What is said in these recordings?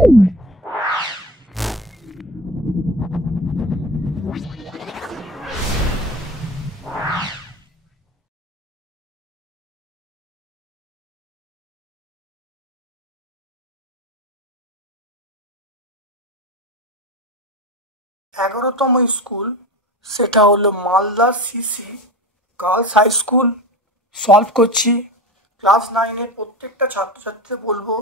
11তম school, সেটা হলো Malda CC girls high school solve করছি। ক্লাস 9-এর প্রত্যেকটা ছাত্রছাত্রীদের বলবো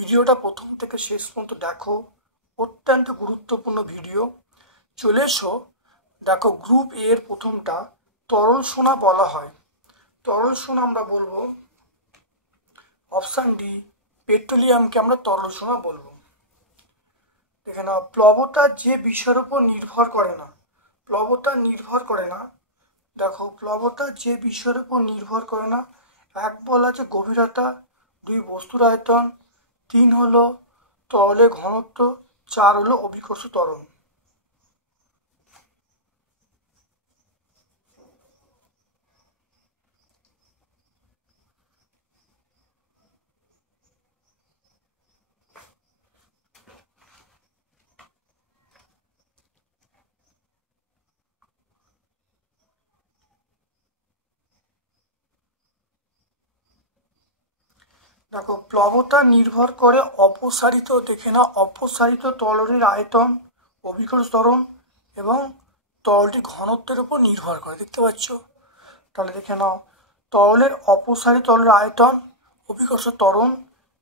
ভিডিওটা প্রথম থেকে শেষ পর্যন্ত দেখো, অত্যন্ত গুরুত্বপূর্ণ ভিডিও। চলে এসো, দেখো গ্রুপ এ এর প্রথমটা তরল সোনা বলা হয়। তরল সোনা আমরা বলবো অপশান ডি, পেট্রোলিয়ামকে আমরা তরল সোনা বলবো। দেখে নাও, প্লবতা যে বিষয়ের উপর নির্ভর করে না, প্লবতা নির্ভর করে না। দেখো প্লবতা যে বিষয়ের উপর নির্ভর করে না, এক বলা যে গভীরতা, 2 বস্তুর আয়তন, 3 হলো তরলের ঘনত্ব, 4 হলো অভিকর্ষ ত্বরণ। দেখো প্লবতা নির্ভর করে অপসারিত, দেখে না, অপসারিত তরলের আয়তন, অভিকর্ষ ত্বরণ এবং তরলটির ঘনত্বের উপর নির্ভর করে, দেখতে পাচ্ছ। তাহলে দেখে নাও, তরলের অপসারিত তরলের আয়তন, অভিকর্ষ ত্বরণ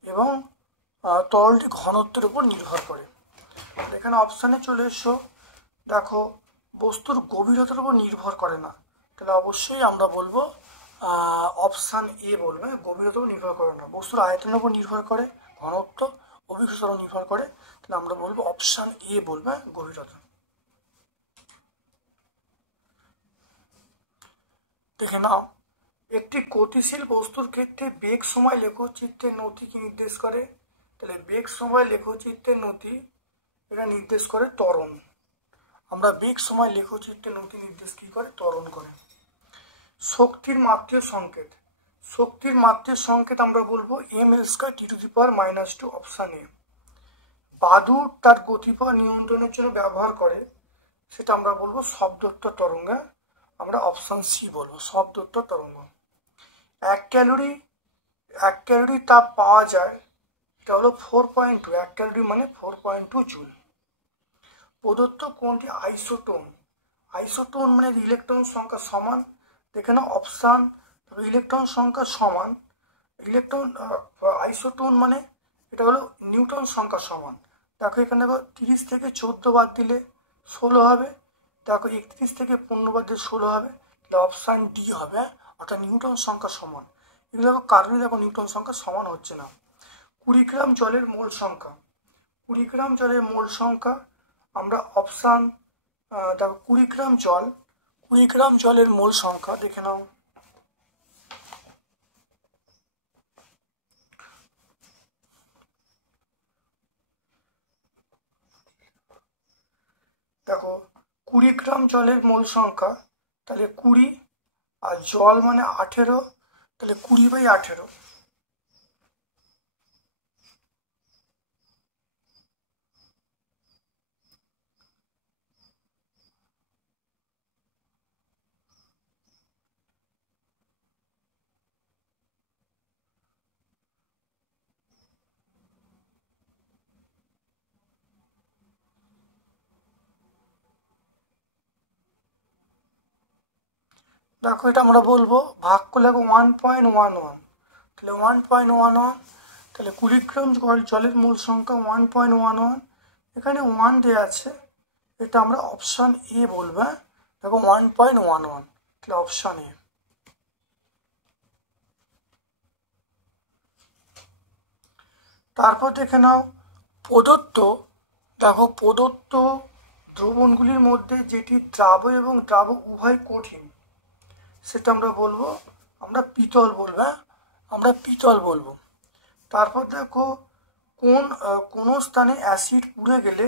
এবং তরলটি ঘনত্বের উপর নির্ভর করে। এখানে অপশানে চলে এসো, দেখো বস্তুর গভীরতার উপর নির্ভর করে না, তাহলে অবশ্যই আমরা বলবো অপশান এ বলবে, গভীরতার উপর নির্ভর করে না। বস্তুর আয়তনের উপর নির্ভর করে, ঘনত্ব, অভিকর্ষের উপর নির্ভর করে, তাহলে আমরা বলবো অপশান এ বলবে গভীরতা। দেখে নাও, একটি গতিশীল বস্তুর ক্ষেত্রে বেগ সময় লেখচিত্রের নথি কি নির্দেশ করে? তাহলে বেগ সময় লেখচিত্রের নথি এটা নির্দেশ করে ত্বরণ। আমরা বেগ সময় লেখচিত্রের নথি নির্দেশ কি করে? ত্বরণ করে। শক্তির মাত্রা সংকেত, শক্তির মাত্রা সংকেত আমরা বলবো mL²T⁻², অপশান এ। বাদুড় তার গতিপথ নিয়ন্ত্রণের জন্য ব্যবহার করে, সেটা আমরা বলবো শব্দোত্তর তরঙ্গ, আমরা অপশান সি বলবো শব্দোত্তর তরঙ্গ। 1 ক্যালোরি তাপ পাওয়া যায়, এটা হলো 4.2, 1 ক্যালোরি মানে 4.2 জুল। প্রদত্ত কোনটি আইসোটোন? আইসোটোন মানে ইলেকট্রন সংখ্যা সমান, দেখে নাও অপশান, তবে ইলেকট্রন সংখ্যা সমান, ইলেকট্রন আইসোটোন মানে এটা হলো নিউটন সংখ্যা সমান। দেখো এখানে দেখো 30 থেকে 14 বাদ দিলে 16 হবে, দেখো 31 থেকে 15 বাদ দিলে 16 হবে, তাহলে অপশান ডি হবে, অর্থাৎ নিউটন সংখ্যা সমান। এগুলো দেখো কারণে দেখো নিউটন সংখ্যা সমান হচ্ছে না। 20 গ্রাম জলের মোল সংখ্যা, 20 গ্রাম জলের মোল সংখ্যা আমরা অপশান, দেখো 20 গ্রাম জল, 20 গ্রাম জলের মোল সংখ্যা দেখে নাও। দেখো 20 গ্রাম জলের মোল সংখ্যা, তাহলে 20 আর জল মানে 18, তাহলে 20/18। দেখো এটা আমরা বলবো ভাগ করলে 1.11, তাহলে 1.11, তাহলে 20 গ্রাম জলের মোল সংখ্যা 1.11, এখানে 1 দেওয়া আছে, এটা আমরা অপশান এ বলবো। দেখো 1.11, তাহলে অপশান এ। তারপর দেখে নাও প্রদত্ত, দেখো প্রদত্ত দ্রবণগুলির মধ্যে যেটি দ্রাব এবং দ্রাবক উভয় কঠিন, সেটা আমরা বলবো, আমরা পিতল বলবো, আমরা পিতল বলবো। তারপর দেখো কোন স্থানে অ্যাসিড পুড়ে গেলে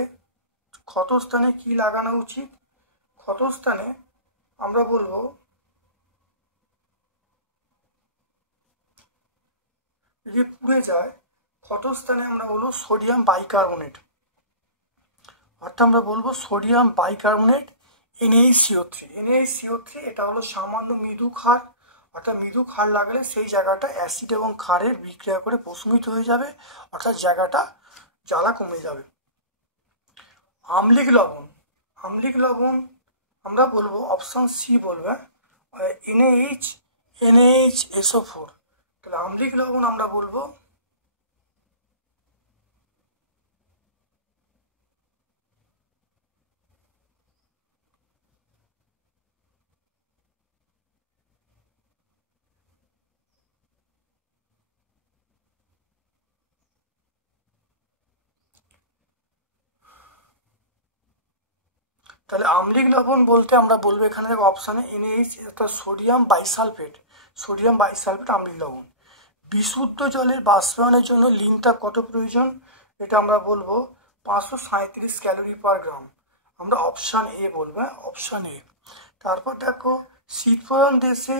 ক্ষতস্থানে কি লাগানো উচিত? ক্ষতস্থানে আমরা বলবো যদি পুড়ে যায়, ক্ষতস্থানে আমরা বলবো সোডিয়াম বাইকার্বনেট, অর্থাৎ আমরা বলবো সোডিয়াম বাইকার্বনেট NaCO3। NaCO3 এটা হলো সামান্য মৃদু ক্ষার, অর্থাৎ মৃদু ক্ষার লাগালে সেই জায়গাটা অ্যাসিড এবং ক্ষারের বিক্রিয়া করে প্রশমিত হয়ে যাবে, অর্থাৎ জায়গাটা জ্বালা কমে যাবে। আম্লিক লবণ, আম্লিক লবণ আমরা বলবো অপশন সি বলবে NaHSO4। তাহলে আম্লিক লবণ আমরা বলবো তাহলে আম্লিক লবণ বলতে আমরা বলবো এখানে অপশানে NaH অর্থাৎ সোডিয়াম বাইসালফেট, সোডিয়াম বাইসালফেট আম্লিক লবণ। বিশুদ্ধ জলের বাষ্পায়নের জন্য লিনটা কত প্রয়োজন, এটা আমরা বলবো 537 ক্যালোরি পার গ্রাম। আমরা অপশান এ বলবো, অপশান এ। তারপর দেখো শীতপ্রধান দেশে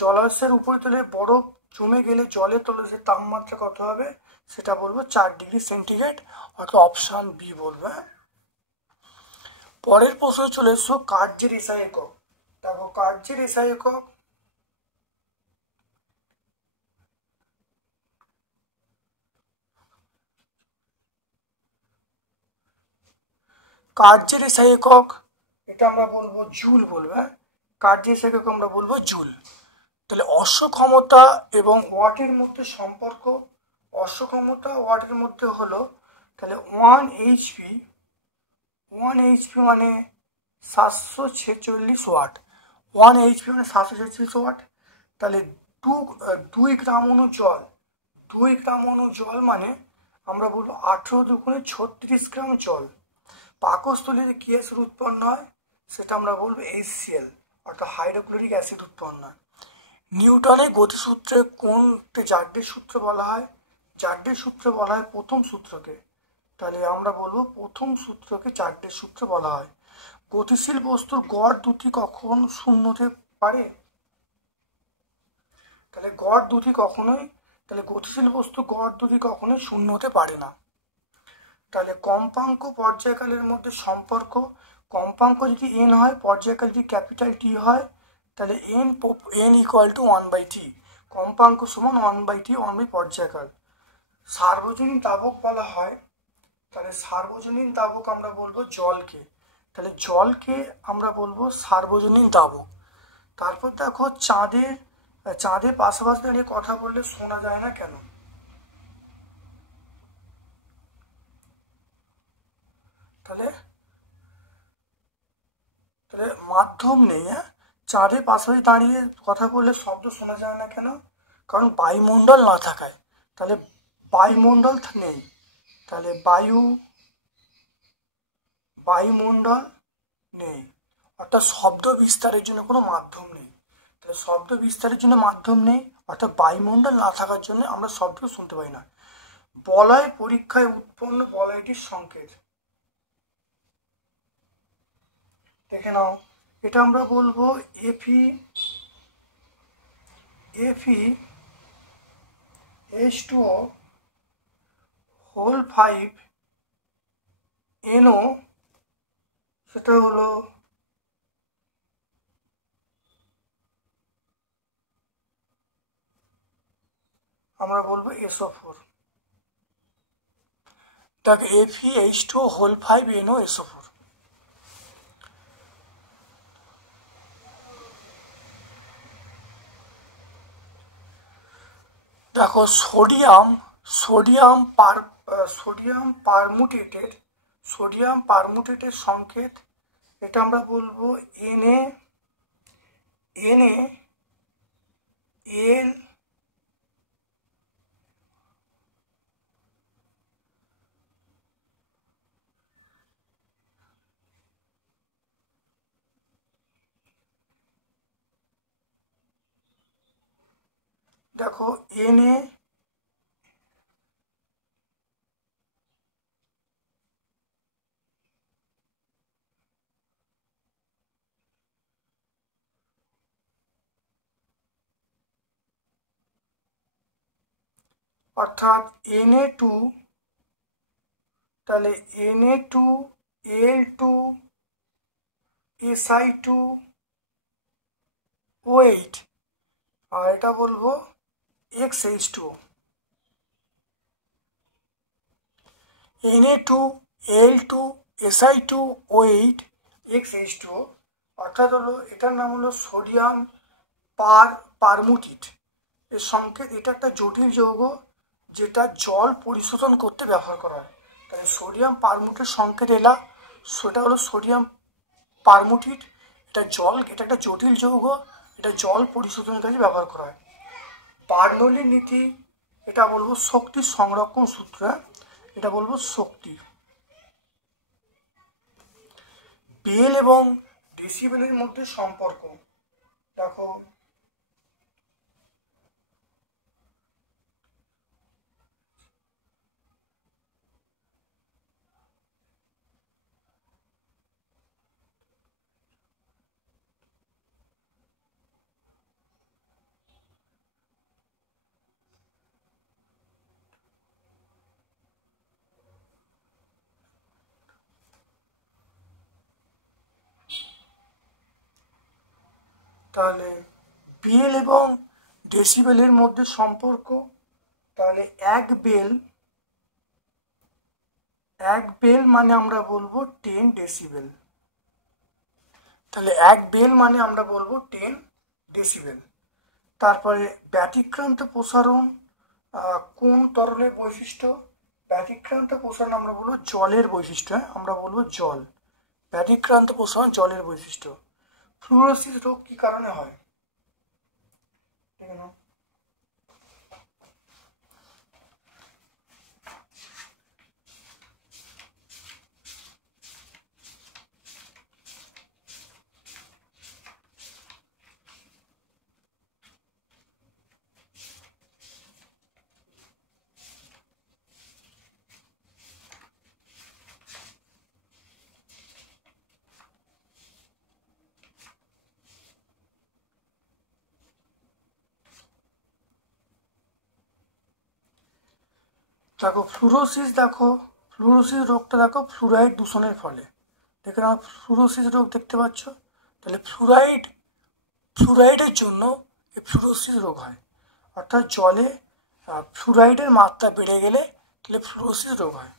জলাশয়ের উপরিতলে বরফ জমে গেলে জলের তলদেশের তাপমাত্রা কত হবে, সেটা বলবো 4 ডিগ্রি সেন্টিগ্রেড, অর্থাৎ অপশান বি বলবে। পরের প্রশ্ন চলে এসো কার্যের এসআই একক। দেখো কার্যের এসআই একক কার্যের এসআই একক এটা আমরা বলবো জুল বলবে, কার্যের এসআই একক আমরা বলবো জুল। তাহলে অশ্বক্ষমতা এবং ওয়াটের মধ্যে সম্পর্ক, অশ্বক্ষমতা ওয়াটের মধ্যে হলো তাহলে 1 HP, 1 HP মানে 746 ওয়াট, 1 HP মানে 746 ওয়াট। তাহলে 2 গ্রাম অণু জল, 2 গ্রাম অণু জল মানে আমরা বলবো 18 দুগুণে 36 গ্রাম জল। পাকস্থলীতে কি অ্যাসিড উৎপন্ন হয়, সেটা আমরা বলবো HCl, অর্থাৎ হাইড্রোক্লোরিক অ্যাসিড উৎপন্ন হয়। নিউটনের গতিসূত্রে কোনটি জাড্ডের সূত্র বলা হয়, জাড্ডের সূত্র বলা হয় প্রথম সূত্রকে, তাহলে আমরা বলবো প্রথম সূত্রকে জাড্ডের সূত্র বলা হয়। গতিশীল বস্তুর গড় দুটি কখন শূন্য হতে পারে, তাহলে গড় দুটি কখনোই, তাহলে গতিশীল বস্তু গড় দুটি কখনোই শূন্য হতে পারে না। তাহলে কম্পাঙ্ক পর্যায়কালের মধ্যে সম্পর্ক, কম্পাঙ্ক যদি n হয়, পর্যায়কাল যদি ক্যাপিটাল T হয়, তাহলে n ইকুয়াল টু 1/t, কম্পাঙ্ক সমান 1/t, 1 পর্যায়কাল। সার্বজনীন দাবক বলা হয়, তাহলে সার্বজনীন দাবক আমরা বলবো জলকে, তাহলে জলকে আমরা বলবো সার্বজনীন দাবক। তারপর দেখো চাঁদের পাশাপাশি দাঁড়িয়ে কথা বললে শোনা যায় না কেন, তাহলে মাধ্যম নেই। হ্যাঁ, চাঁদের পাশাপাশি দাঁড়িয়ে কথা বললে শব্দ শোনা যায় না কেন, কারণ বায়ুমণ্ডল না থাকায়। তাহলে বায়ুমণ্ডল নেই, তাহলে বায়ুমণ্ডল নেই, অর্থাৎ শব্দ বিস্তারের জন্য কোনো মাধ্যম নেই। তাহলে শব্দ বিস্তারের জন্য মাধ্যম নেই, অর্থাৎ বায়ুমণ্ডল না থাকার জন্য আমরা শব্দ শুনতে পাই না। বলয় পরীক্ষায় উৎপন্ন বলয়টির সংকেত দেখে নাও, এটা আমরা বলবো FeH2O হোল 5NO, সেটা হলো আমরা বলবো SO4। দেখ FeH2O হোল 5NO SO4। দেখো সোডিয়াম পারমুটেটের সংকেত, এটা আমরা বলবো NaL, দেখো Na অর্থাৎ Na2, তাহলে Na2 Al2 Si2 O8, আর এটা বলবো XH2O। Na2 Al2 Si2 O8 XH2O, অর্থাৎ হলো এটার নাম হলো সোডিয়াম পারমুটেট। এর সংকেত, এটা একটা জটিল যৌগ যেটা জল পরিশোধন করতে ব্যবহার করা হয়। তাই সোডিয়াম পারমুটেট সংকেত এলা, সেটা হলো সোডিয়াম পারমুটেট। এটা একটা জটিল যৌগ, এটা জল পরিশোধনের কাজে ব্যবহার করা হয়। বার্নৌলির নীতি, এটা বলবো শক্তি সংরক্ষণ সূত্র, এটা বলবো শক্তি। বেল এবং ডেসিবেলের মধ্যে সম্পর্ক দেখো, তাহলে বেল এবং ডেসিবেলের মধ্যে সম্পর্ক, তাহলে এক বেল মানে আমরা বলবো 10 ডেসিবেল। তাহলে এক বেল মানে আমরা বলবো 10 ডেসিবেল। তারপরে ব্যতিক্রান্ত প্রসারণ কোন তরলের বৈশিষ্ট্য? ব্যতিক্রান্ত প্রসারণ আমরা বলবো জলের বৈশিষ্ট্য, আমরা বলবো জল। ব্যতিক্রান্ত প্রসারণ জলের বৈশিষ্ট্য। ফ্লুরোসিস রোগ কি কারণে হয়? দেখো ফ্লুরোসিস রোগটা দেখো ফ্লুরাইড দূষণের ফলে। দেখে নাও ফ্লুরোসিস রোগ দেখতে পাচ্ছ, তাহলে ফ্লুরাইডের জন্য এই ফ্লুরোসিস রোগ হয়। অর্থাৎ জলে ফ্লুরাইডের মাত্রা বেড়ে গেলে তাহলে ফ্লুরোসিস রোগ হয়।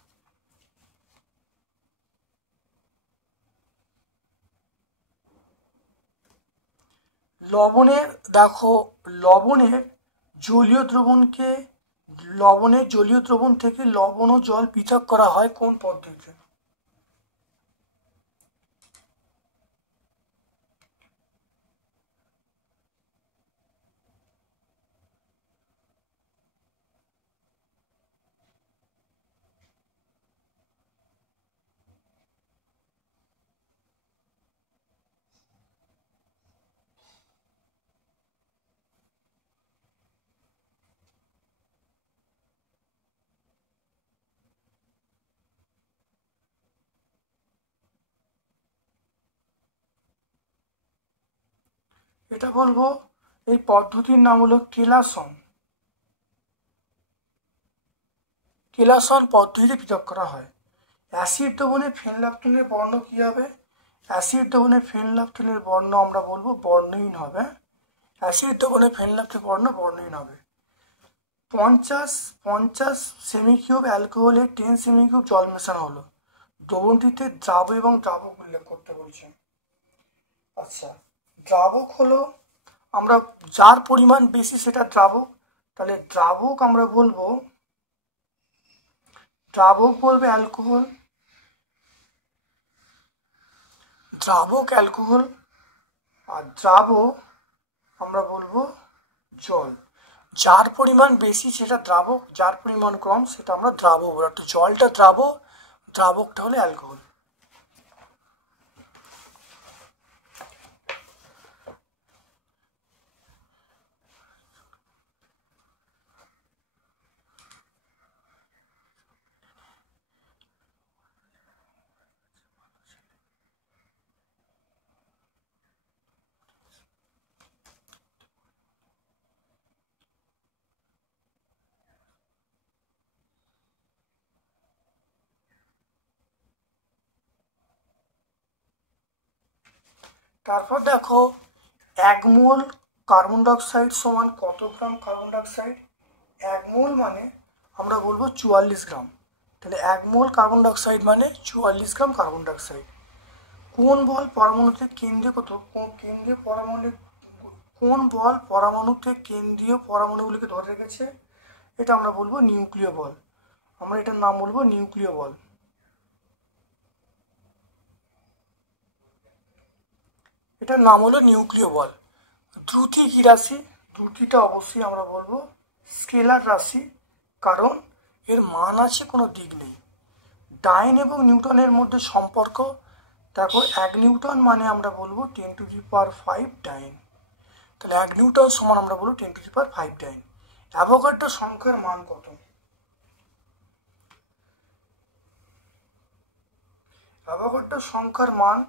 লবণের জলীয় দ্রবণ থেকে লবণ ও জল পৃথক করা হয় কোন পদ্ধতিতে? এটা বলবো এই পদ্ধতির নাম হলো কেলাসন পদ্ধতিতে পৃথক করা হয়। অ্যাসিড দ্রবণে ফেনল্যাকটোনের বর্ণ কি হবে? অ্যাসিড দ্রবণে ফেনল্যাকটোনের বর্ণ আমরা বলবো বর্ণহীন হবে। অ্যাসিড দ্রবণে ফেনল্যাকটোনের বর্ণ বর্ণহীন হবে। 50 সেমিকিউব অ্যালকোহলে 10 সেমিকিউব জল মেশানো হলো, দ্রবণটিতে দ্রাবক এবং দ্রাবক উল্লেখ করতে বলছে। আচ্ছা, দ্রাবক হলো আমরা যার পরিমাণ বেশি সেটা দ্রাবক। তাহলে দ্রাবক আমরা বলবো অ্যালকোহল, আর দ্রাবক আমরা বলবো জল। যার পরিমাণ বেশি সেটা দ্রাবক, যার পরিমাণ কম সেটা আমরা দ্রাবক। অর্থাৎ জলটা দ্রাবকটা হলো অ্যালকোহল। তারপর দেখো 1 মোল কার্বন ডাইঅক্সাইড সমান কত গ্রাম কার্বন ডাইঅক্সাইড। 1 মোল মানে আমরা বলবো 44 গ্রাম। তাহলে 1 মোল কার্বন ডাইঅক্সাইড মানে 44 গ্রাম কার্বন ডাইঅক্সাইড। কোন বল পরমাণুতে কেন্দ্রীয় কত কেন্দ্রীয় পরমাণু কোন বল পরমাণুতে কেন্দ্রীয় পরমাণুগুলিকে ধরে রেখেছে? এটা আমরা বলবো নিউক্লিয় বল। আমরা এটার নাম বলবো নিউক্লিয় বল। এটার নাম হলো নিউক্লিয় বল। দ্রুতি কি রাশি? দ্রুতিটা অবশ্যই আমরা বলবো স্কেলার রাশি, কারণ এর মান আছে, কোনো দিক নেই। ডাইন এবং নিউটনের মধ্যে সম্পর্ক দেখো, 1 নিউটন মানে আমরা বলবো 10⁵ ডাইন। তাহলে 1 নিউটন সমান আমরা বলবো 10⁵ ডাইন। অ্যাভোগাড্রো সংখ্যার মান কত? অ্যাভোগাড্রো সংখ্যার মান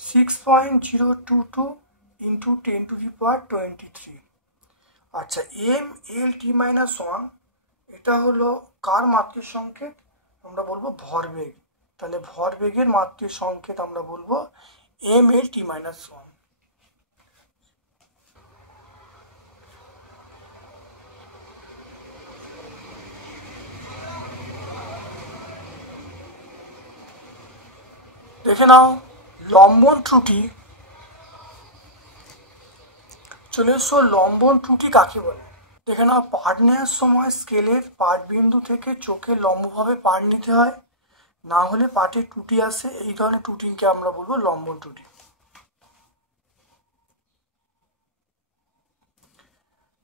6.022 ইন্টু 10⁻23। আচ্ছা, m(l(t-1) এটা হলো কার মাত্রিক সংকেত? আমরা বলবো ভরবেগ। তাহলে ভরবেগের মাত্রিক সংকেত আমরা বলবো m(l(t-1). দেখে নাও লম্বন ত্রুটি। চলে এসো লম্বন ত্রুটি কাকে বলে। দেখে নাও, পাঠ নেওয়ার সময় স্কেলের পাঠ বিন্দু থেকে চোখে লম্বভাবে পাঠ নিতে হয়, না হলে পাঠে ত্রুটি আসে। এই ধরনের ত্রুটিকে আমরা বলবো লম্বন ত্রুটি।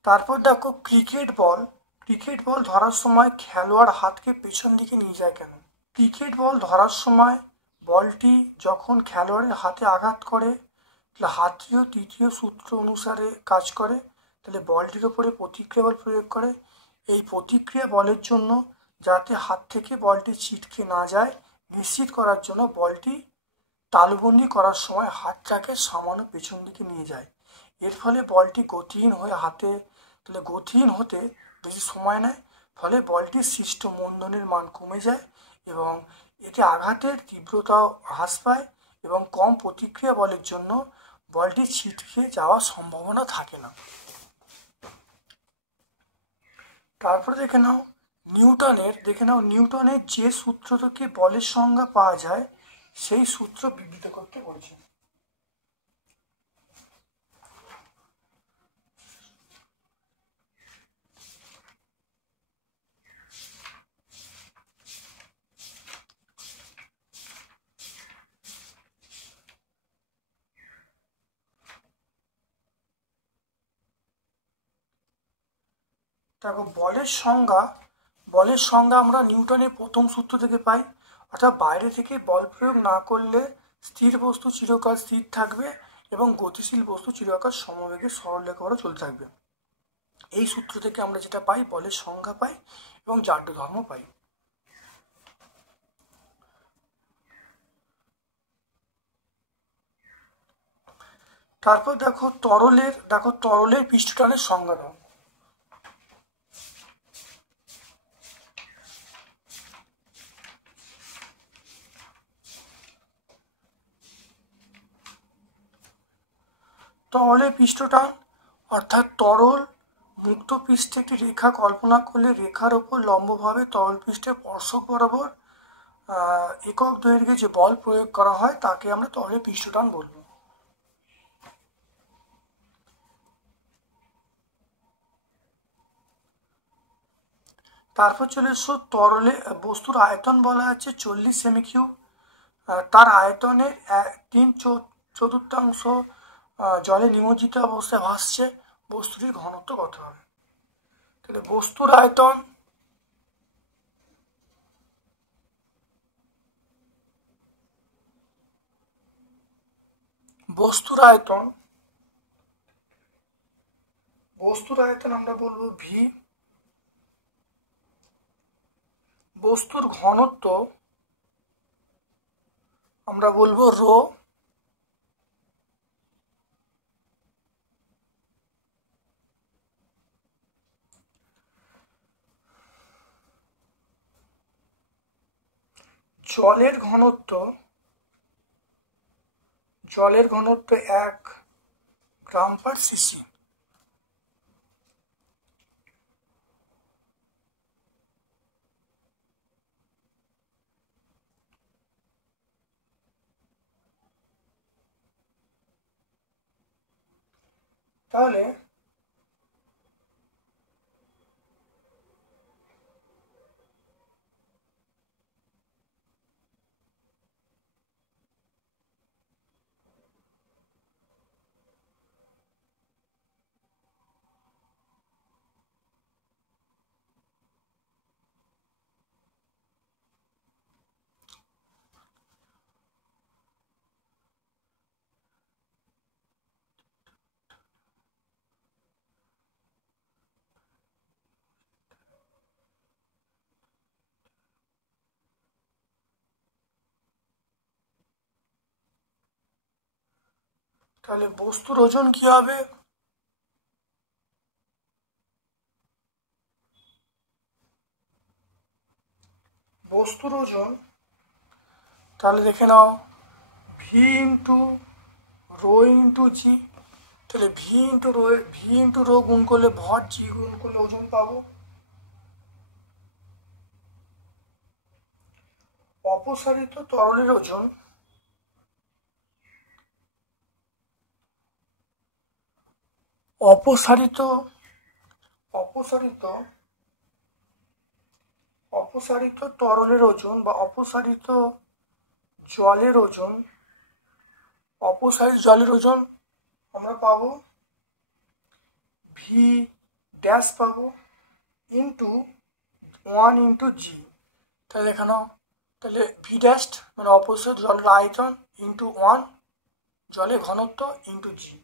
তারপর দেখো ক্রিকেট বল ধরার সময় খেলোয়াড় হাতকে পেছন দিকে নিয়ে যায় কেন? ক্রিকেট বল ধরার সময় বলটি যখন খেলোয়াড়ের হাতে আঘাত করে, তাহলে হাতীয় তৃতীয় সূত্র অনুসারে কাজ করে। তাহলে বলটির ওপরে প্রতিক্রিয়া বল প্রয়োগ করে। এই প্রতিক্রিয়া বলের জন্য যাতে হাত থেকে বলটি ছিটকে না যায় নিশ্চিত করার জন্য বলটি তালুবন্দি করার সময় হাতটাকে সামান্য পেছন দিকে নিয়ে যায়। এর ফলে বলটি গতিহীন হয়ে তাহলে গতিহীন হতে বেশি সময় নেয়, ফলে বলটির সৃষ্ট মন্দনের মান কমে যায় এবং এতে আঘাতের তীব্রতাও হ্রাস পায় এবং কম প্রতিক্রিয়া বলের জন্য বলটি ছিটকে যাওয়ার সম্ভাবনা থাকে না। তারপরে দেখে নাও নিউটনের যে সূত্র থেকে বলের সংজ্ঞা পাওয়া যায় সেই সূত্র বিবৃত করতে বলছে। দেখো বলের সংজ্ঞা আমরা নিউটনের প্রথম সূত্র থেকে পাই, অর্থাৎ বাইরে থেকে বল প্রয়োগ না করলে স্থির বস্তু চিরকাল স্থির থাকবে এবং গতিশীল বস্তু চিরকাল সমবেগে সরলরেখা করে চলতে থাকবে। এই সূত্র থেকে আমরা যেটা পাই, বলের সংজ্ঞা পাই এবং জাড্য ধর্ম পাই। তারপর দেখো তরলের পৃষ্ঠটানের সংজ্ঞা দাও। তরলের পৃষ্ঠটান অর্থাৎ তরল মুক্ত পৃষ্ঠে একটি রেখা কল্পনা করলে রেখার ওপর লম্বভাবে তরল পৃষ্ঠে স্পর্শক বরাবর একক দৈর্ঘ্যে যে বল প্রয়োগ করা হয় তাকে আমরা তরলের পৃষ্ঠটান বলবো। তারপর চলে এসো বস্তুর আয়তন বলা আছে 40 সেমি কিউব। তার আয়তনের 3/4 জলে নিমজ্জিত অবস্থায় ভাসছে, বস্তুটির ঘনত্ব কত হবে? তাহলে বস্তুর আয়তন আমরা বলবো ভি। বস্তুর ঘনত্ব আমরা বলবো রো। জলের জলের ঘনত্ব 1 গ্রাম পার সিসি। তাহলে তাহলে বস্তুর ওজন কি হবে? বস্তুর ওজন তাহলে দেখে নাও ভি ইন্টু রো ইন্টু জি। তাহলে ভি ইন্টু রো গুণ করলে ভর, জি গুণ করলে ওজন পাবো। অপসারিত তরলের ওজন অপসারিত অপসারিত অপসারিত তরলের ওজন বা অপসারিত জলের ওজন, অপসারিত জলের ওজন আমরা পাবো ভি ড্যাশ পাবো ইন্টু 1 ইন্টু জি। তাহলে এখানে তাহলে ভি ড্যাশ মানে অপসারিত জলের আয়তন ইন্টু 1 জলের ঘনত্ব ইন্টু জি।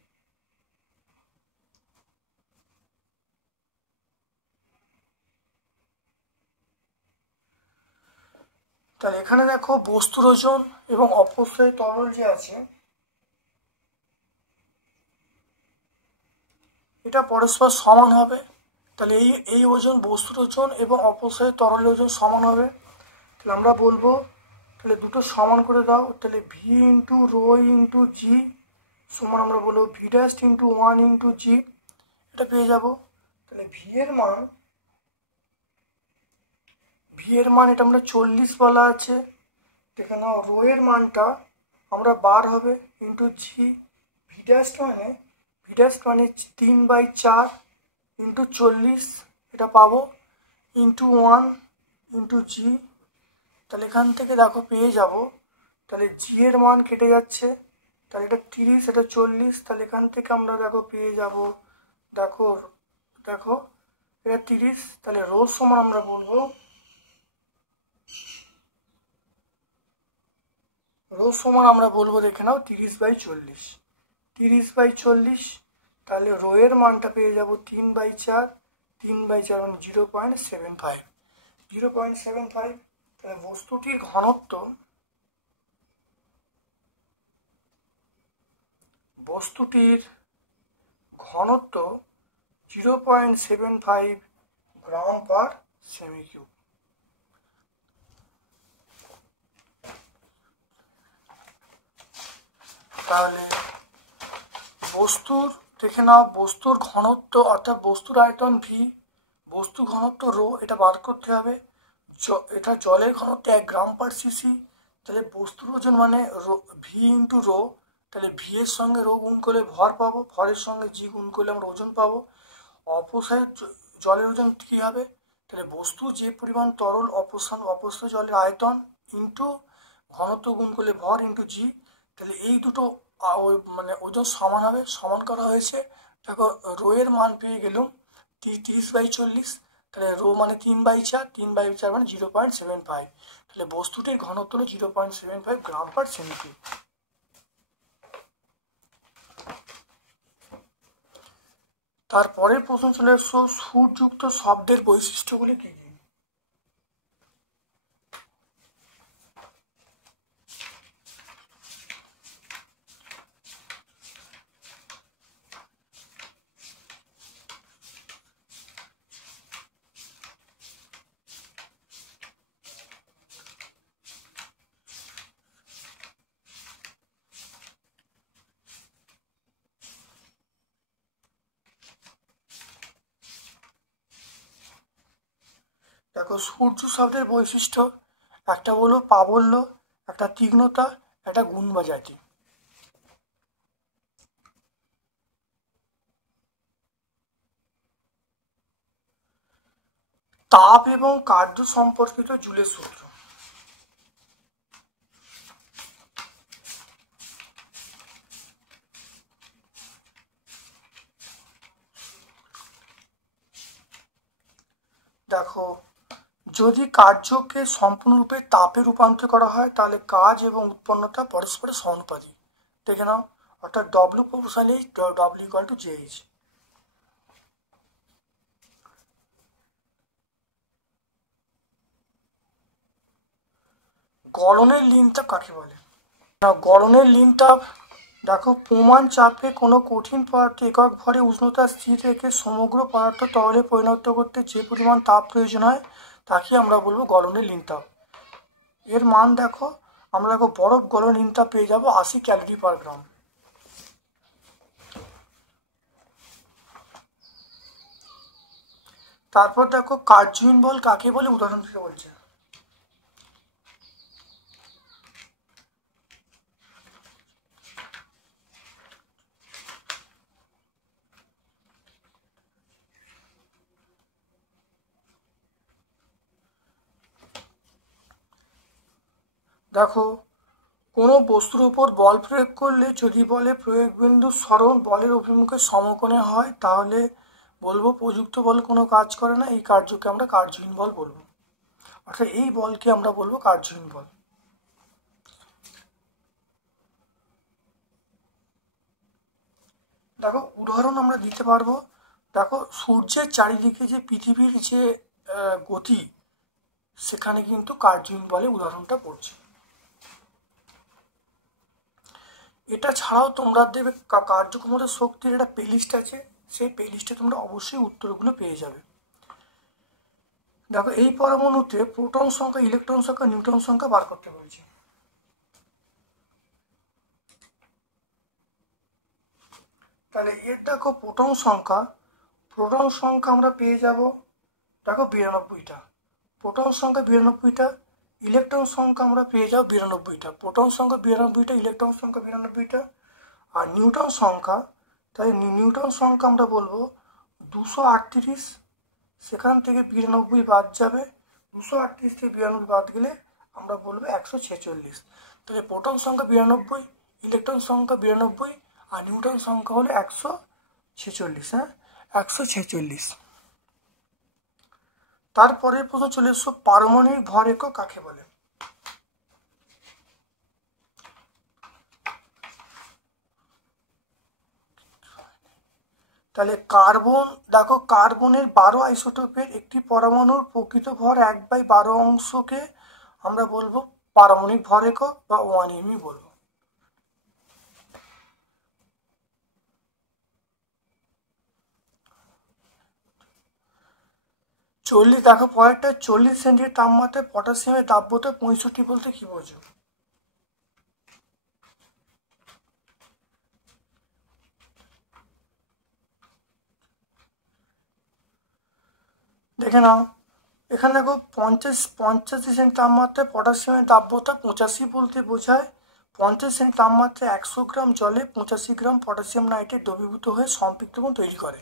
তাহলে এখানে দেখো বস্তুর ওজন এবং অপসারিত তরল যে আছে এটা পরস্পর সমান হবে। তাহলে এই ওজন, বস্তুর ওজন এবং অপসারিত তরলের ওজন সমান হবে। তাহলে আমরা বলবো তাহলে দুটো সমান করে দাও। তাহলে ভি ইন্টু রো ইন্টু জি সমান আমরা বলবো ভি ড্যাশ ইন্টু 1 ইন্টু জি। এটা পেয়ে যাব। তাহলে ভি এর মান এটা আমরা 40 বলা আছে। দেখে নাও রো এর মানটা আমরা 12 হবে ইন্টু জি। ভি ড্যাশ মানে 3/4 ইন্টু 40 এটা পাবো ইন্টু 1 ইন্টু জি। তাহলে এখান থেকে দেখো পেয়ে যাব। তাহলে জি এর মান কেটে যাচ্ছে, তাহলে এটা 30 এটা 40। তাহলে এখান থেকে আমরা দেখো পেয়ে যাব, দেখো দেখো এটা 30। তাহলে রো সমান আমরা বলবো দেখে নাও 30/40। 30/40 তাহলে রো এর মানটা পেয়ে যাব 3/4। 3/4 মানে 0.75। 0.75 তাহলে বস্তুটির ঘনত্ব 0.75 গ্রাম পার সেমি কিউব। তাহলে বস্তুর দেখে নাও বস্তুর ঘনত্ব অর্থাৎ বস্তুর আয়তন ভি, বস্তু ঘনত্ব রো এটা বার করতে হবে। এটা জলের ঘনত্ব 1 গ্রাম পার সিসি। তাহলে বস্তুর ওজন মানে ভি ইন্টু রো। তাহলে ভি এর সঙ্গে রো গুণ করলে ভর পাবো, ভরের সঙ্গে জি গুণ করলে আমরা ওজন পাবো। অপসারিত জলের ওজন কী হবে? তাহলে বস্তু যে পরিমাণ তরল অপসারিত জলের আয়তন ইন্টু ঘনত্ব গুণ করলে ভর ইন্টু জি। তাহলে এই দুটো মানে ওজন সমান হবে, সমান করা হয়েছে। দেখো রো এর মান পেয়ে গেলাম 30/40। তাহলে রো মানে 3/4, 3/4 মানে 0.75। তাহলে বস্তুটির ঘনত্ব হলো 0.75 গ্রাম পার সেমি কিউব। তারপরের প্রশ্ন চলে এসছো সুরযুক্ত শব্দের বৈশিষ্ট্যগুলি কি কি? দেখো সূর্য শব্দের বৈশিষ্ট্য একটা হলো প্রাবল্য, একটা তীক্ষ্ণতা, একটা গুণ বা জাতি। তাপ এবং কার্য সম্পর্কিত জুলের সূত্র। দেখো যদি কার্যকে সম্পূর্ণরূপে তাপে রূপান্তর করা হয় তাহলে কাজ এবং উৎপন্নতা পরস্পরের সমানুপাতিক। দেখে নাও, অর্থাৎ W proportional H, W equal to J H. গলনের লিন তাপ কাকে বলে? না, গলনের লিন তাপ দেখো প্রমাণ চাপে কোনো কঠিন পদার্থ একক ভরে উষ্ণতা স্থির রেখে সমগ্র পদার্থ তরলে পরিণত করতে যে পরিমাণ তাপ প্রয়োজন হয় তাকে আমরা বলবো গলনের লিন তাপ। এর মান দেখো, আমরা দেখো বরফ গলনের লিন তাপ পেয়ে যাবো 80 ক্যালোরি পার গ্রাম। তারপর দেখো কার্যহীন বল কাকে বলে উদাহরণ থেকে বলছে। দেখো কোনো বস্তুর উপর বল প্রয়োগ করলে যদি বলে প্রয়োগ বিন্দু সরণ বলের অভিমুখে সমকোণে হয় তাহলে বলবো প্রযুক্ত বল কোনো কাজ করে না, এই কার্যকে আমরা কার্যহীন বল বলবো, অর্থাৎ এই বলকে আমরা বলবো কার্যহীন বল। দেখো উদাহরণ আমরা দিতে পারবো, দেখো সূর্যের চারিদিকে যে পৃথিবীর যে গতি সেখানে কিন্তু কার্যহীন বলে উদাহরণটা পড়ছে। এটা ছাড়াও তোমরা দেবে কার্যক্ষমতা শক্তির একটা প্লেলিস্ট আছে, সেই প্লেলিস্টে তোমরা অবশ্যই উত্তরগুলো পেয়ে যাবে। দেখো এই পরমাণুতে প্রোটন সংখ্যা, ইলেকট্রন সংখ্যা, নিউট্রন সংখ্যা বার করতে বলছি। তাহলে এর দেখো প্রোটন সংখ্যা আমরা পেয়ে যাব দেখো 92টা, প্রোটন সংখ্যা 92টা, ইলেকট্রন সংখ্যা আমরা পেয়ে যাবো 92টা, প্রোটন সংখ্যা 92টা, ইলেকট্রন সংখ্যা 92টা, আর নিউটন সংখ্যা, তাই নিউটন সংখ্যা আমরা বলবো 238, সেখান থেকে 92 বাদ যাবে, 238 থেকে 92 বাদ গেলে আমরা বলবো 146। তাহলে প্রোটন সংখ্যা 92, ইলেকট্রন সংখ্যা 92 আর নিউটন সংখ্যা হলো 146। হ্যাঁ, 146। তারপরে প্রশ্ন চলে এসো, পারমাণবিক ভর একক কাকে বলে? তাহলে কার্বন, দেখো কার্বনের 12 আইসোটোপের একটি পরমাণুর প্রকৃত ভর 1/12 অংশকে আমরা বলবো পারমাণবিক ভর একক বা 1 এমই বলবো। দেখো পরেরটা 40 সেন্টিগ্রেড তাপমাত্রায় পটাশিয়ামের দাব্যতা 65 বলতে কি বোঝো? দেখে নাও, এখানে দেখো 85 সেন্ট তাপমাত্রায় পটাশিয়ামের দাব্যতা 85 বলতে বোঝায় 50 সেন্ট তাপমাত্রায় 100 গ্রাম জলে 85 গ্রাম পটাশিয়াম নাইট্রেট দ্রবীভূত হয়ে সম্পৃক্তবন তৈরি করে।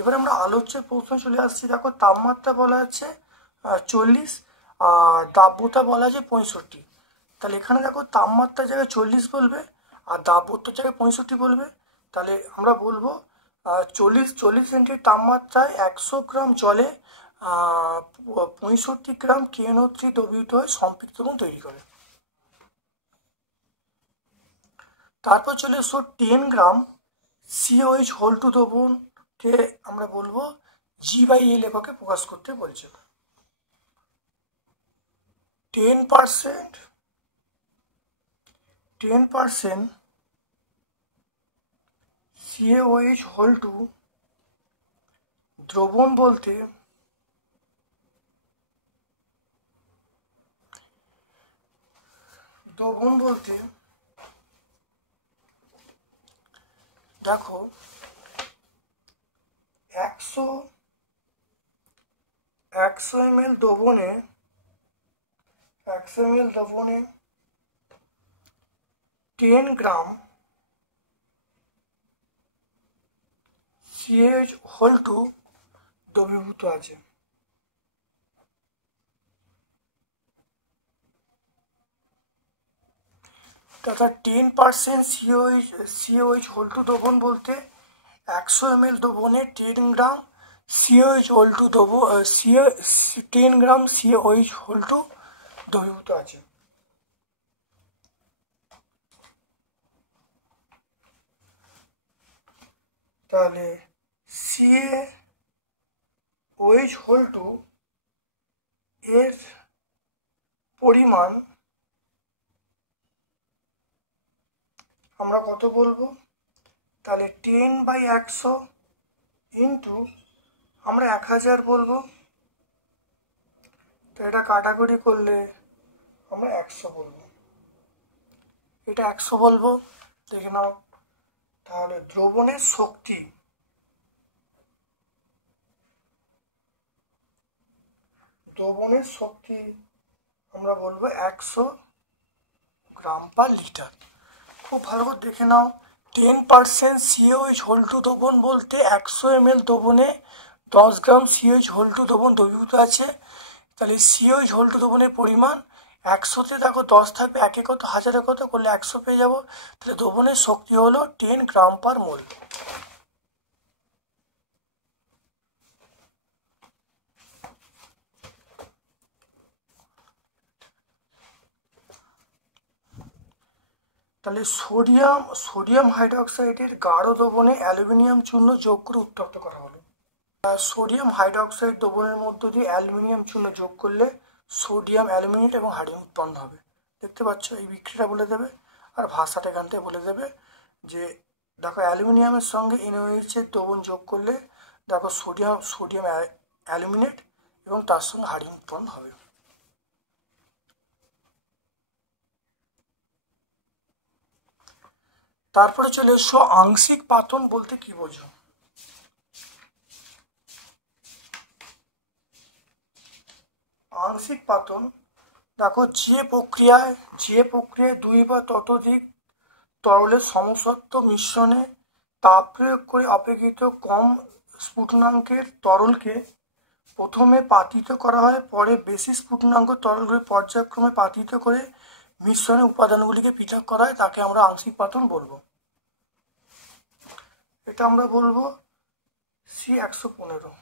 এবার আমরা আলোচ্য প্রশ্ন চলে আসছি, দেখো তাপমাত্রা বলা আছে 40 আর দাব্যতা বলা আছে 65। তাহলে এখানে দেখো তাপমাত্রার জায়গায় 40 বলবে আর দাব্যতার জায়গায় 65 বলবে। তাহলে আমরা বলবো 40 সেন্টিগ্রেড তাপমাত্রায় 100 গ্রাম জলে 65 গ্রাম KNO3 দ্রবীভূত হয়ে সম্পৃক্তবন তৈরি করে। তারপর চলে এসো 10 গ্রাম COH হোল টু দ্রবণকে আমরা বলবো G/L এককে প্রকাশ করতে বলছে। 10% CaOH হোল টু দ্রবণ বলতে দেখো 100 100 ml দ্রবণে 10 গ্রাম CaOH দ্রবীভূত আছে। তথা 10% CaOH দ্রবণ বলতে 100 ml দ্রবণে 10 গ্রাম CaOH দ্রবীভূত আছে। তাহলে CaOH এর পরিমাণ আমরা কত বলবো? তাহলে 10/100 ইন্টু আমরা 1000 বলবো। তো এটা কাটাকুটি করলে আমরা 100 বলবো, এটা 100 বলবো। দেখে নাও তাহলে দ্রবণের শক্তি আমরা বলবো 100 গ্রাম পার লিটার। খুব ভালো করে দেখে নাও, 10% CaOH দ্রবণ বলতে 100 ml দ্রবণে 10 গ্রাম CaOH দ্রবণ দ্রবীভূত আছে। তাহলে CaOH দ্রবণের পরিমাণ 100তে দেখো 10 থাকবে, 1 কত, 1000 কত করলে 100 পেয়ে যাবো। তাহলে দ্রবণের শক্তি হলো 10 গ্রাম পার মোল। তাহলে সোডিয়াম হাইড্রোক্সাইডের গাঢ় দ্রবণে অ্যালুমিনিয়াম চূর্ণ যোগ করে উত্তপ্ত করা হলো। সোডিয়াম হাইড্রোক্সাইড দ্রবণের মধ্য দিয়ে অ্যালুমিনিয়াম চূর্ণ যোগ করলে সোডিয়াম অ্যালুমিনেট এবং হাইড্রোজেন উৎপন্ন হবে। দেখতে পাচ্ছ, এই বিক্রিয়াটা বলে দেবে আর ভাষাটা এখান থেকে বলে দেবে যে দেখো অ্যালুমিনিয়ামের সঙ্গে NaOH এর দ্রবণ যোগ করলে দেখো সোডিয়াম অ্যালুমিনেট এবং তার সঙ্গে হাইড্রোজেন উৎপন্ন হবে। তারপরে চলে এসো আংশিক পাতন বলতে কি বোঝো? আংশিক পাতন দেখো যে প্রক্রিয়ায় 2 বা ততোধিক তরলের সমসত্ব মিশ্রণে তাপ প্রয়োগ করে অপেক্ষিত কম স্ফুটনাঙ্কের তরলকে প্রথমে পাতিত করা হয়, পরে বেশি স্ফুটনাঙ্ক তরলগুলি পর্যায়ক্রমে পাতিত করে মিশ্রণে উপাদানগুলিকে পৃথক করা হয়, তাকে আমরা আংশিক পাতন বলবো। এটা আমরা বলবো C115।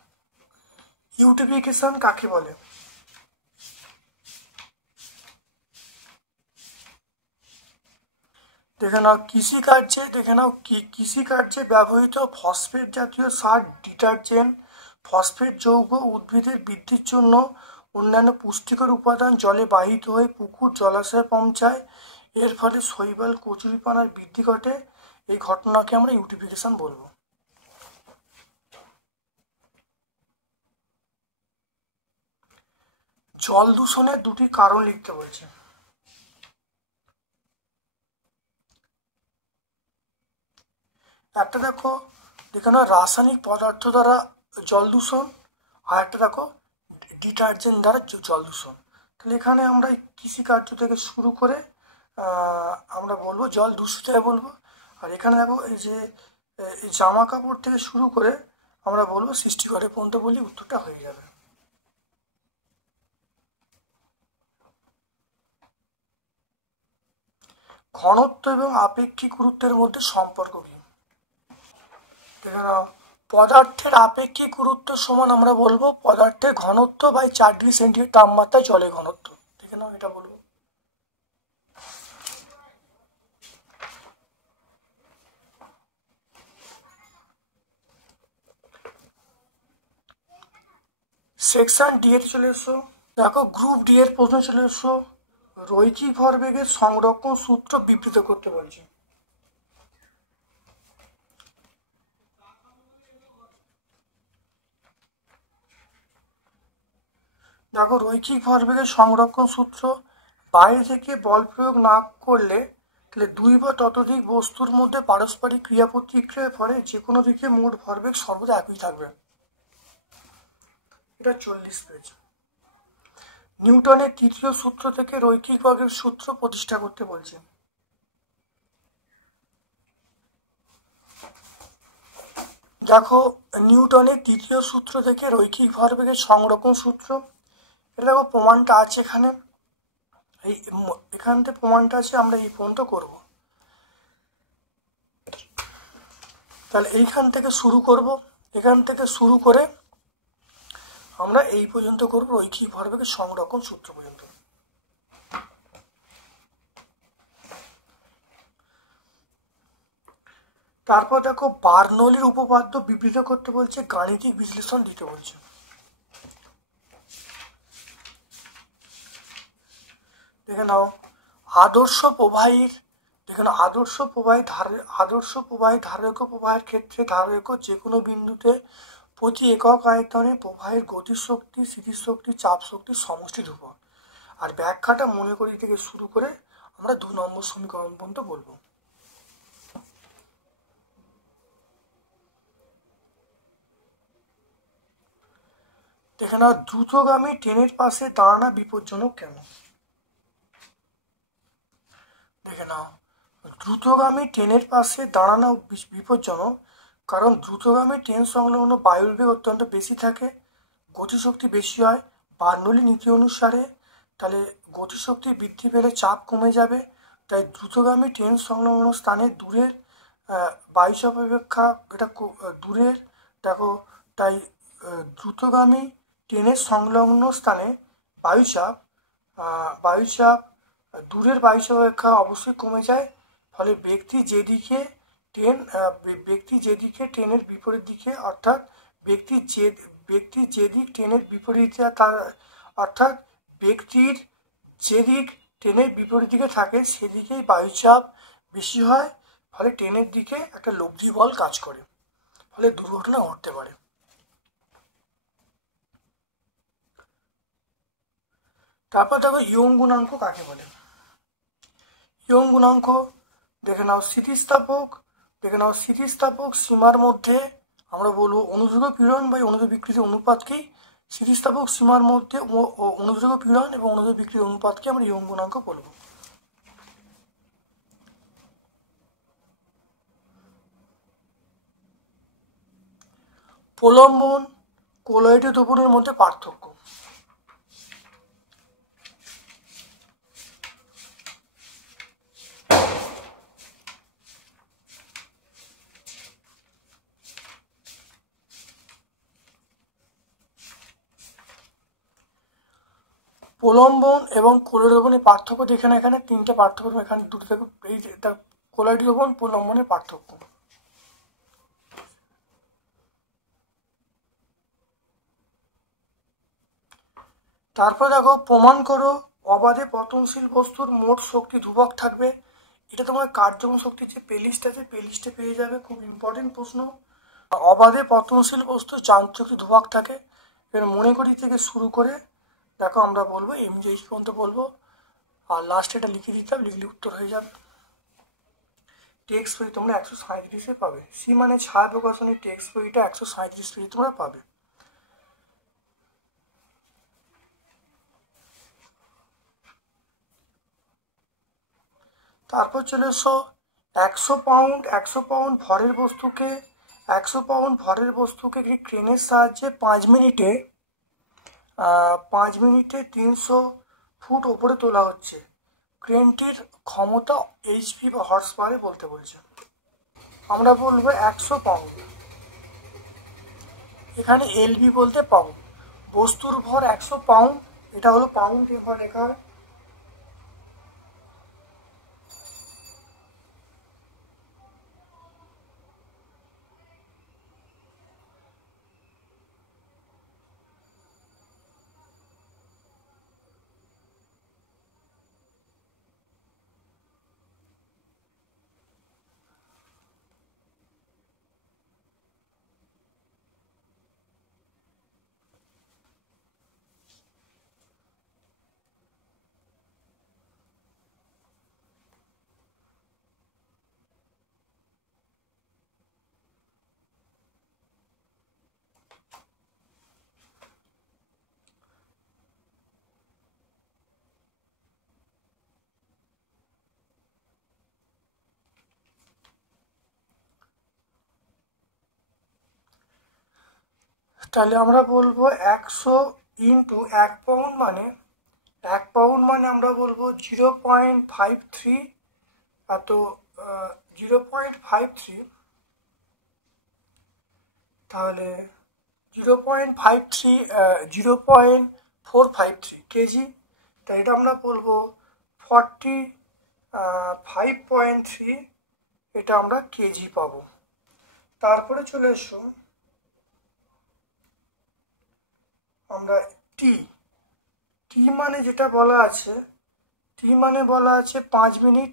ইউটিফিকেশন কাকে বলে? দেখে নাও কৃষিকার্যে ব্যবহৃত ফসফেট জাতীয় সার, ডিটারজেন্ট, ফসফেট যৌগ উদ্ভিদের বৃদ্ধির জন্য অন্যান্য পুষ্টিকর উপাদান জলে বাহিত হয়ে পুকুর জলাশয়ে পৌঁছায়, এর ফলে শৈবাল কচুরিপানার বৃদ্ধি ঘটে। এই ঘটনাকে আমরা ইউটিফিকেশন বলবো। জল দূষণের 2টি কারণ লিখতে বলছে। একটা দেখো রাসায়নিক পদার্থ দ্বারা জল দূষণ, আর একটা দেখো ডিটারজেন্ট দ্বারা জল দূষণ। তাহলে এখানে আমরা কৃষিকার্য থেকে শুরু করে আমরা বলবো জল দূষিত বলবো, আর এখানে দেখো এই যে জামা কাপড় থেকে শুরু করে আমরা বলবো সৃষ্টি করে পর্যন্ত বলি, উত্তরটা হয়ে যাবে। ঘনত্ব এবং আপেক্ষিক গুরুত্বের মধ্যে সম্পর্ক কি? দেখে নাও, পদার্থের আপেক্ষিক গুরুত্ব সমান আমরা বলবো পদার্থের ঘনত্ব বাই 4 ডিগ্রি সেন্টিগ্রেড তাপমাত্রায় জলের ঘনত্ব। দেখে নাও, এটা বলবো। সেকশন ডি এর চলে এসো। দেখো গ্রুপ ডি এর প্রশ্ন চলে এসো, রৈখিক ভরবেগের সংরক্ষণ সূত্র বিবৃত করতে বলছে। দেখো রৈখিক ভরবেগের সংরক্ষণ সূত্র, বাইরে থেকে বল প্রয়োগ না করলে তাহলে 2 বা ততোধিক বস্তুর মধ্যে পারস্পরিক ক্রিয়া প্রতিক্রিয়ার ফলে যে কোনো দিকে মোট ভরবেগ সর্বদা একই থাকবে। এটা 40 পেজ। নিউটনের তৃতীয় সূত্র থেকে রৈখিক বর্গের সূত্র প্রতিষ্ঠা করতে বলছে। দেখো, নিউটনের তৃতীয় সূত্র থেকে রৈখিক ভরবেগের সংরক্ষণ সূত্র, এটা দেখো প্রমাণটা আছে এখানে, এখান থেকে প্রমাণটা আছে, আমরা এই পর্যন্ত করব। তাহলে এইখান থেকে শুরু করব, এখান থেকে শুরু করে আমরা এই পর্যন্ত করব, রৈখিক ভরবেগের সংরক্ষণ সূত্র পর্যন্ত। তারপর দেখো, বার্নৌলির উপপাদ্য বিবৃত করতে বলছে, গাণিতিক বিশ্লেষণ দিতে বলছে। দেখে নাও, আদর্শ প্রবাহীর ধারক প্রবাহের ক্ষেত্রে ধারক যে কোনো বিন্দুতে প্রতি একক আয়তনে প্রবাহের গতিশক্তি, স্থিতিশক্তি, চাপ শক্তির সমষ্টির উপর। আর ব্যাখ্যাটা মনে করি থেকে শুরু করে আমরা 2 নম্বর সমীকরণ পর্যন্ত বলবো। দেখে নাও, দ্রুতগামী ট্রেনের পাশে দাঁড়ানো বিপজ্জনক কেন? দেখে নাও, দ্রুতগামী ট্রেনের পাশে দাঁড়ানো বিপজ্জনক কারণ দ্রুতগামী ট্রেন সংলগ্ন বায়ুর বেগ অত্যন্ত বেশি থাকে, গতিশক্তি বেশি হয়। বার্নৌলি নীতি অনুসারে তাহলে গতিশক্তি বৃদ্ধি পেলে চাপ কমে যাবে, তাই দ্রুতগামী ট্রেন সংলগ্ন স্থানে দূরের বায়ুচাপ অপেক্ষা এটা দূরের, দেখো তাই দ্রুতগামী ট্রেনের সংলগ্ন স্থানে বায়ুচাপ দূরের বায়ুচাপ অপেক্ষা অবশ্যই কমে যায়। ফলে ব্যক্তি যেদিকে ট্রেনের বিপরীত দিকে, অর্থাৎ ব্যক্তি যেদিক ট্রেনের বিপরীতে অর্থাৎ ব্যক্তির যেদিক ট্রেনের বিপরীত দিকে থাকে সেদিকেই বায়ুচাপ বেশি হয়, ফলে ট্রেনের দিকে একটা লব্ধি বল কাজ করে, ফলে দুর্ঘটনা ঘটতে পারে। তারপর দেখো, ইয়ং গুণাঙ্ক কাকে বলে? ইয়ং গুণাঙ্ক দেখে নাও, স্থিতিস্থাপক সীমার মধ্যে আমরা বলবো অনুযোগ পীড়ন বা অনুযোগ বিকৃতির অনুপাতকেই স্থিতিস্থাপক সীমার মধ্যে অনুযোগ পীড়ন এবং অনুযোগ বিকৃতির অনুপাতকে আমরা ইয়ং গুণাঙ্ক বলবো। প্রলম্বন কোলয়েডের দ্রবণের মধ্যে পার্থক্য। প্রলম্বন এবং কোলয়েড দ্রবণের পার্থক্য দেখে না, এখানে 3টে পার্থক্য, এখানে 2টো দেখো, এই কোলয়েড দ্রবণ প্রলম্বনের পার্থক্য। তারপর দেখো, প্রমাণ করো অবাধে পতনশীল বস্তুর মোট শক্তি ধ্রুবক থাকবে। এটা তোমার কার্যকম শক্তির যে প্লেলিস্ট আছে, প্লেলিস্টে পেয়ে যাবে, খুব ইম্পর্টেন্ট প্রশ্ন। অবাধে পতনশীল বস্তুর যান্ত্রিক শক্তি ধ্রুবক থাকে। এবার মনে করি থেকে শুরু করে দেখো আমরা বলবো এমজিএইচ পর্যন্ত বলবো, আর লাস্টে এটা লিখে দিতাম, লিখলে উত্তর হয়ে যাবে। টেক্সট বই তোমরা 137-এ পাবে, সি মানে ছায়া প্রকাশনের টেক্সট বইটা 137 পেজে তোমরা পাবে। তারপর চলে এসো 100 পাউন্ড ভরের বস্তুকে ক্রেনের সাহায্যে 5 মিনিটে 300 ফুট ওপরে তোলা হচ্ছে। ক্রেনটির ক্ষমতা এইচপি বা হর্স পাওয়ারে বলতে বলছে। আমরা বলবো 100 পাউন্ড, এখানে এলবি বলতে পাউন্ড। বস্তুর ভর 100 পাউন্ড, এটা হলো পাউন্ড, এখানে লেখা হয়। তাহলে আমরা বলবো 100 ইন্টু 1 পাউন্ড মানে 1 পাউন্ড মানে আমরা বলবো 0.53, তো 0.53, তাহলে 0.453 কেজি। তাই এটা আমরা বলবো 45.3, এটা আমরা কেজি পাবো। তারপরে চলে এসো আমরা টি মানে যেটা বলা আছে, মানে বলা আছে 5 মিনিট।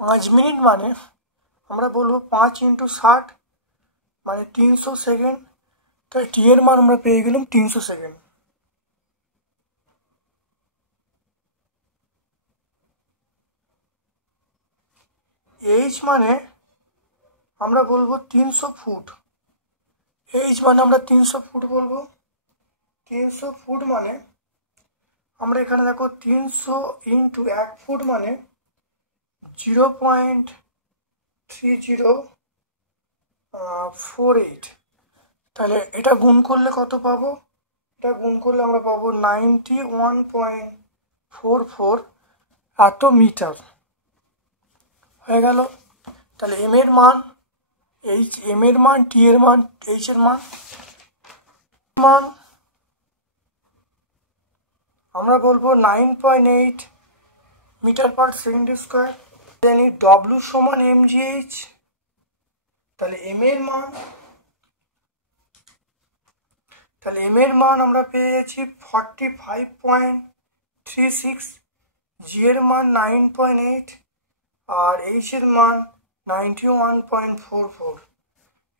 5 মিনিট মানে আমরা বলবো 5 ইন্টু 60 মানে 300 সেকেন্ড। তাই টি এর মান আমরা পেয়ে গেলাম 300 সেকেন্ড। এইচ মানে আমরা বলবো 300 ফুট। এইচ মানে আমরা 300 ফুট বলবো। 300 ফুট মানে আমরা এখানে দেখো 300 ইন্টু 1 ফুট মানে 0.3048। তাহলে এটা গুণ করলে কত পাবো? এটা গুণ করলে আমরা পাবো 91.44 এত মিটার হয়ে গেল। তাহলে এম এর মান, এম এর মান, টি এর মান, এইচ এর মান আমরা বলবো 9.8 মিটার পার সেকেন্ড স্কোয়ার। জানি ডব্লিউ সমান mgh। তাহলে এম এর মান আমরা পেয়ে যাচ্ছি 45.36, জি এর মান 9.8 আর এইচ এর মান 91.44।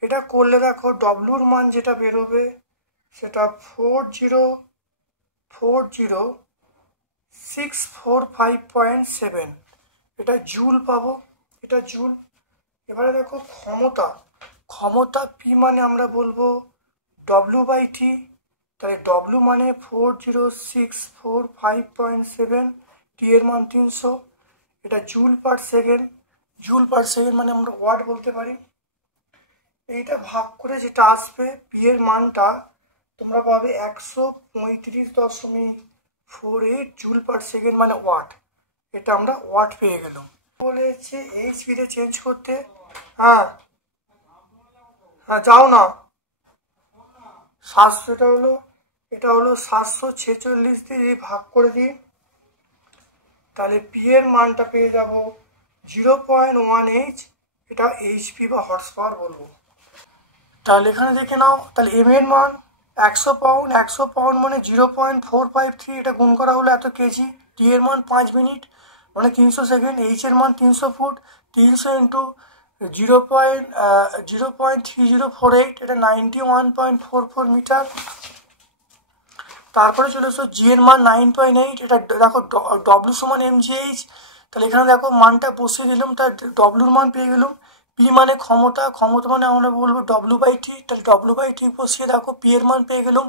এটা করলে দেখো ডব্লিউর মান যেটা বেরোবে সেটা 40645.7, এটা জুল পাবো, এটা জুল। এবারে দেখো ক্ষমতা পি মানে আমরা বলবো W/T। তাহলে ডব্লিউ মানে 40645.7, টি এর মান 300, এটা joule per second. Joule per second মানে আমরা ওয়াট বলতে পারি। এইটা ভাগ করে যেটা আসবে পি এর মানটা তোমরা পাবে 135.48 জুল পার সেকেন্ড মানে ওয়াট। এটা আমরা ওয়াট পেয়ে গেলাম। বলেছে এইচপি তে চেঞ্জ করতে। হ্যাঁ যাও না। 700, এটা হলো 746 দিয়ে ভাগ করে দিই, তাহলে পি এর মানটা পেয়ে যাব 0.1H, এটা এইচপি বা হর্স পাওয়ার বলবো। তাহলে এখানে দেখে নাও, তাহলে এম এর মান 100 পাউন্ড, 100 পাউন্ড মানে 0.453, এটা গুণ করা হলো এত কেজি। টি এর মান 5 মিনিট মানে 300 সেকেন্ড। এইচ এর মান 300 ফুট, 300 ইন্টু 0.3048, এটা 91.44 মিটার। তারপরে চলে এসো জি এর মান 9.8, এটা দেখো ডব্লিউ সমান mgh। তাহলে এখানে দেখো মানটা বসিয়ে দিলাম, তার ডব্লিউর মান পেয়ে গেলাম। পি মানে ক্ষমতা মানে আমরা বলবো W/T। তাহলে W/T বসিয়ে দেখো পি এর মান পেয়ে গেলাম।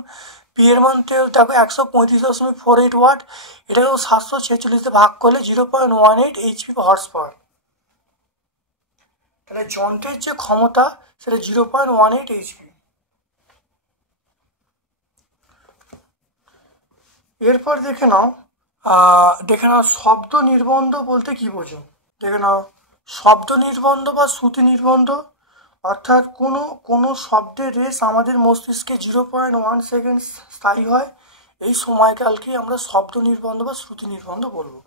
পি এর মান দেখো 135.48 ওয়াট। এটাকেও 746 ভাগ করলে 0.18 এইচপি বা হর্স পাওয়ার। তাহলে যন্ত্রের যে ক্ষমতা সেটা 0.18 এইচপি। এরপর দেখে নাও শব্দ নির্বন্ধ বলতে কি বোঝো। দেখে নাও, শব্দ নির্বন্ধ বা শ্রুতি নির্বন্ধ অর্থাৎ কোনো শব্দের রেস আমাদের মস্তিষ্কে 0.1 সেকেন্ড স্থায়ী হয়, এই সময়কালকে আমরা শব্দ নির্বন্ধ বা শ্রুতি নির্বন্ধ বলবো।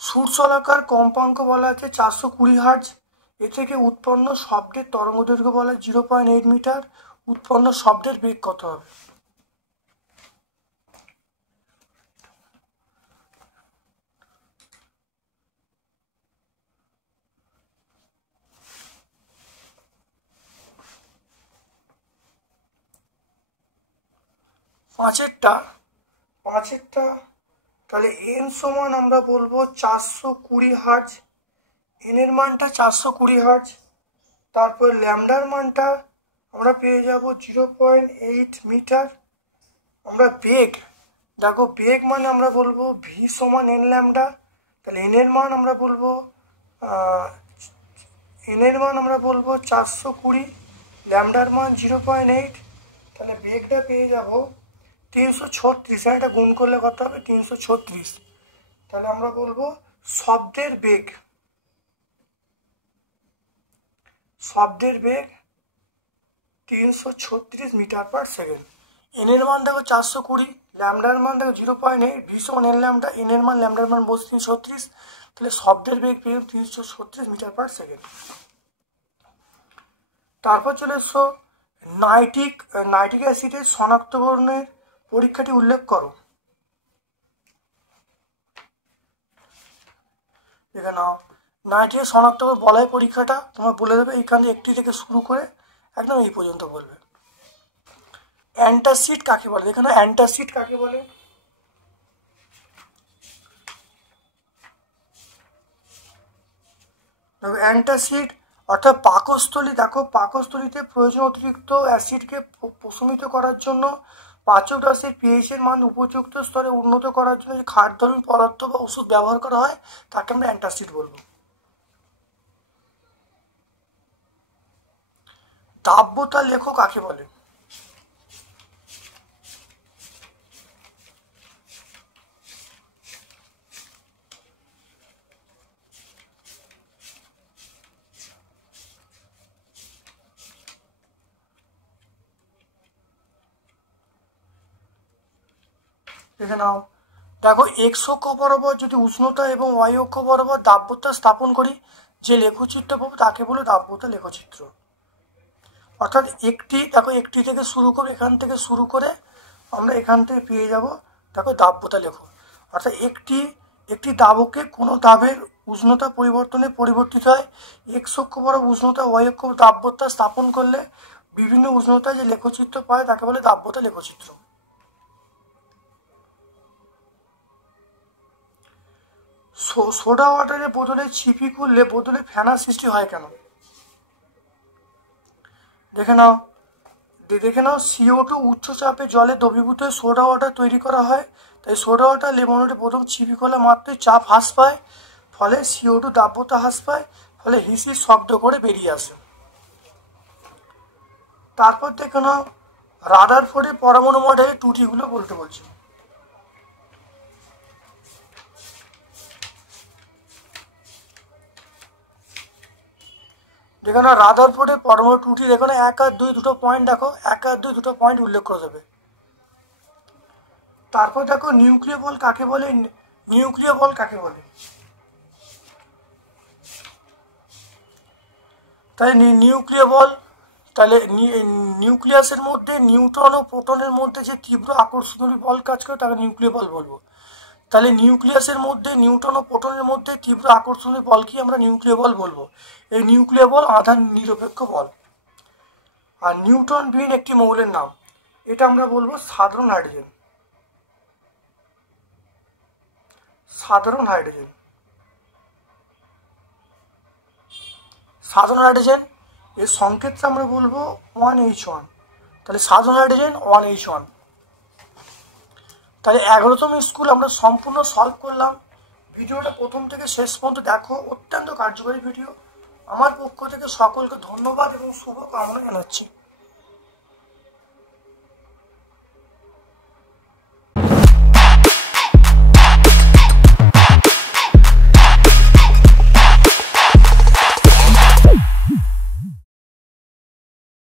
সুরচলাকার কম্পাঙ্ক বলা আছে 420 হার্জ। এ থেকে উৎপন্ন শব্দের তরঙ্গদৈর্ঘ্য বলা 0.8 মিটার। উৎপন্ন শব্দের বেগ কত হবে? পাঁচেরটা তাহলে এন সমান আমরা বলবো 420 হার্জ। এন এর মানটা 420 হার্জ। তারপর ল্যামডার মানটা আমরা পেয়ে যাব 0.8 মিটার। আমরা বেগ মানে আমরা বলবো ভি সমান এন ল্যামডা। তাহলে এন এর মান আমরা বলবো এনের মান আমরা বলবো 420, ল্যামডার মান 0.8, তাহলে বেগটা পেয়ে যাব 336। এটা গুণ করলে কত হবে? 336। তাহলে আমরা বলবো শব্দের বেগ 336 মিটার পার সেকেন্ড। এনের মান দেখো 420, ল্যামডার মান দেখো 0.8, ভি সমান এন ল্যামডা, এনের মান ল্যামডার মান বলছে 336, তাহলে শব্দের বেগ পেয়ে 336 মিটার পার সেকেন্ড। তারপর চলে এসো নাইট্রিক অ্যাসিডের শনাক্তকরণের পরীক্ষাটি উল্লেখ করো। দেখে নাও, নাইট্রিক শনাক্তকরণ বলয় পরীক্ষাটা তোমার বলে দেবে, এইখানে একটি থেকে শুরু করে একদম এই পর্যন্ত বলবে। অ্যান্টাসিড কাকে বলে? দেখে নাও অ্যান্টাসিড কাকে বলে। অ্যান্টাসিড অর্থাৎ পাকস্থলী। দেখো পাকস্থলীতে প্রয়োজন অতিরিক্ত অ্যাসিডকে প্রশমিত করার জন্য পাচক রাশির পিএইচ এর মান উপযুক্ত স্তরে উন্নত করার জন্য যে খাদ্যধর্মী পদার্থ বা ওষুধ ব্যবহার করা হয় তাকে আমরা অ্যান্টাসিড বলবো। দাব্যতা লেখ কাকে বলে? দেখে নাও, দেখো এক্স অক্ষ বরাবর যদি উষ্ণতা এবং ওয়াই অক্ষ বরাবর দাব্যতা স্থাপন করি যে লেখচিত্র পাবো তাকে বলে দাব্যতা লেখচিত্র। অর্থাৎ একটি থেকে শুরু করে এখান থেকে শুরু করে আমরা এখান থেকে পেয়ে যাব দেখো দাব্যতা লেখো। অর্থাৎ একটি দাবকে কোনো দাবের উষ্ণতা পরিবর্তনে পরিবর্তিত হয়। এক্স অক্ষ বরাবর উষ্ণতা, ওয়াই অক্ষ দাব্যতা স্থাপন করলে বিভিন্ন উষ্ণতায় যে লেখচিত্র পায় তাকে বলে দাব্যতা লেখচিত্র। সোডা ওয়াটারের বোতলে ছিপি খুললে বোতলে ফেনার সৃষ্টি হয় কেন? দেখে নাও CO2 উচ্চ চাপে জলে দ্রবীভূত হয়ে সোডা ওয়াটার তৈরি করা হয়। তাই সোডা ওয়াটার লেমনেডে প্রথম ছিপি খোলা মাত্রই চাপ হ্রাস পায়, ফলে CO2 দাব্যতা হ্রাস পায়, ফলে হিসির শব্দ করে বেরিয়ে আসে। তারপর দেখে নাও রাদারফোর্ডের পরমাণু মডেলের ত্রুটিগুলো বলতে বলছি। যেখানে রাদারফোর্ডের পরমাণু ত্রুটি দেখো না, 1 আর 2 দুটো পয়েন্ট দেখো, 1 আর 2 দুটো পয়েন্ট উল্লেখ করে দেবে। তারপর দেখো নিউক্লিয় বল কাকে বলে? নিউক্লিয় বল কাকে বলে? তাহলে নিউক্লিয় বল, তাহলে নিউক্লিয়াসের মধ্যে নিউট্রন ও প্রোটনের মধ্যে যে তীব্র আকর্ষণীয় বল কাজ করে তাকে নিউক্লিয় বল বলবো। তাহলে নিউক্লিয়াসের মধ্যে নিউট্রন ও প্রোটনের মধ্যে তীব্র আকর্ষণীয় বলকে আমরা নিউক্লিয় বল বলবো। এই নিউক্লিয় বল আধান নিরপেক্ষ বল। আর নিউট্রন বিহীন একটি মৌলের নাম, এটা আমরা বলবো সাধারণ হাইড্রোজেন। সাধারণ হাইড্রোজেন এর সংকেতটা আমরা বলবো 1H1। তাহলে সাধারণ হাইড্রোজেন 1H1। তাহলে 11তম স্কুল আমরা সম্পূর্ণ সলভ করলাম। ভিডিওটা প্রথম থেকে শেষ পর্যন্ত দেখো, অত্যন্ত কার্যকরী ভিডিও। আমার পক্ষ থেকে সকলকে ধন্যবাদ এবং শুভকামনা জানাচ্ছি।